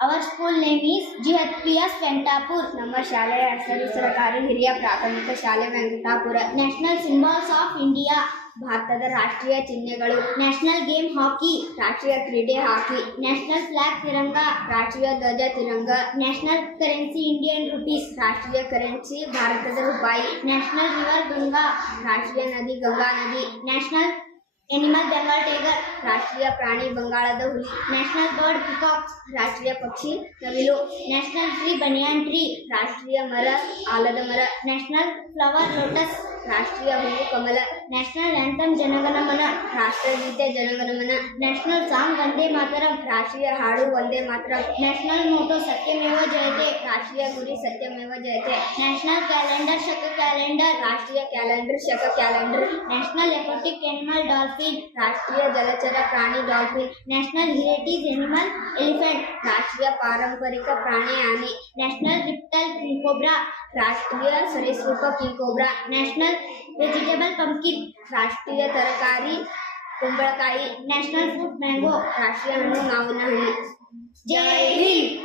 Our school name is GHPS Ventapur. ನಮ್ಮ ಶಾಲೆಯ ಹೆಸರು ಸರ್ಕಾರಿ ಹಿರಿಯ ಪ್ರಾಥಮಿಕ ಶಾಲೆ Venkatapura. National symbols of India, ಭಾರತದ ರಾಷ್ಟ್ರೀಯ ಚಿಹ್ನೆಗಳು. ನ್ಯಾಷನಲ್ ಗೇಮ್ ಹಾಕಿ, ರಾಷ್ಟ್ರೀಯ ಕ್ರೀಡೆ ಹಾಕಿ. ನ್ಯಾಷನಲ್ ಫ್ಲಾಗ್ ತಿರಂಗ, ರಾಷ್ಟ್ರೀಯ ಧ್ವಜ Tiranga. National currency Indian rupees, ರಾಷ್ಟ್ರೀಯ ಕರೆನ್ಸಿ ಭಾರತದ ರೂಪಾಯಿ. ನ್ಯಾಷನಲ್ ರಿವರ್ ಗಂಗಾ, ರಾಷ್ಟ್ರೀಯ ನದಿ ಗಂಗಾ ನದಿ. ನ್ಯಾಷನಲ್ ಎನಿಮಲ್ ಬೆಂಗಾಲ್ ಟೈಗರ್, ರಾಷ್ಟ್ರೀಯ ಪ್ರಾಣಿ ಬಂಗಾಳದ ಹುಲಿ. ನ್ಯಾಷನಲ್ ಬರ್ಡ್ ಪಿಕಾಕ್, ರಾಷ್ಟ್ರೀಯ ಪಕ್ಷಿ ನವಿಲು. ನ್ಯಾಷನಲ್ ಟ್ರೀ ಬನಿಯಾನ್ ಟ್ರೀ, ರಾಷ್ಟ್ರೀಯ ಮರ ಆಲದ ಮರ. ನ್ಯಾಷನಲ್ ಫ್ಲವರ್ ಲೋಟಸ್, ರಾಷ್ಟ್ರೀಯ ಹೂವು ಕಮಲ. ನ್ಯಾಷನಲ್ ಆಂಥಮ್ ಜನಗಣಮನ, ರಾಷ್ಟ್ರಗೀತೆ ಜನಗಣಮನ. ನ್ಯಾಷನಲ್ ಸಾಂಗ್ ವಂದೇ ಮಾತರಂ, ರಾಷ್ಟ್ರೀಯ ಹಾಡು ವಂದೇ ಮಾತರಂ. ನ್ಯಾಷನಲ್ ಮೋಟೋ ಸತ್ಯಮೇವ ಜಯತೆ, ರಾಷ್ಟ್ರೀಯ ಗುರಿ ಸತ್ಯಮೇವ ಜಯತೆ. ನ್ಯಾಷನಲ್ ಕ್ಯಾಲೆಂಡರ್ ಶಕ ಕ್ಯಾಲೆಂಡರ್, ರಾಷ್ಟ್ರೀಯ ಕ್ಯಾಲೆಂಡರ್ ಶಕ ಕ್ಯಾಲೆಂಡರ್. ನ್ಯಾಷನಲ್ ಎಕೋಟಿಕ್ ಎನಿಮಲ್ ಡಾಲ್ಫಿನ್, ರಾಷ್ಟ್ರೀಯ ಜಲಚರ ಪ್ರಾಣಿ dolphin. National heritage animal elephant, ರಾಷ್ಟ್ರೀಯ ಪಾರಂಪರಿಕ ಪ್ರಾಣಿ ಆನೆ. ನ್ಯಾಷನಲ್ ರಿಪ್ಟೈಲ್ ಕಿಂಗ್ಕೋಬ್ರಾ, ರಾಷ್ಟ್ರೀಯ ಸರೀಸೃಪ ಕಿಂಗ್ಕೋಬ್ರಾ. ನ್ಯಾಷನಲ್ ವೆಜಿಟೇಬಲ್ ಪಂಪ್ಕಿನ್, ರಾಷ್ಟ್ರೀಯ ತರಕಾರಿ ಕುಂಬಳಕಾಯಿ. ನ್ಯಾಷನಲ್ ಫ್ರೂಟ್ ಮ್ಯಾಂಗೋ, ರಾಷ್ಟ್ರೀಯ ಹಣ್ಣು ಮಾವಿನ ಹಣ್ಣು. ಜೈ ಹಿಂದ್.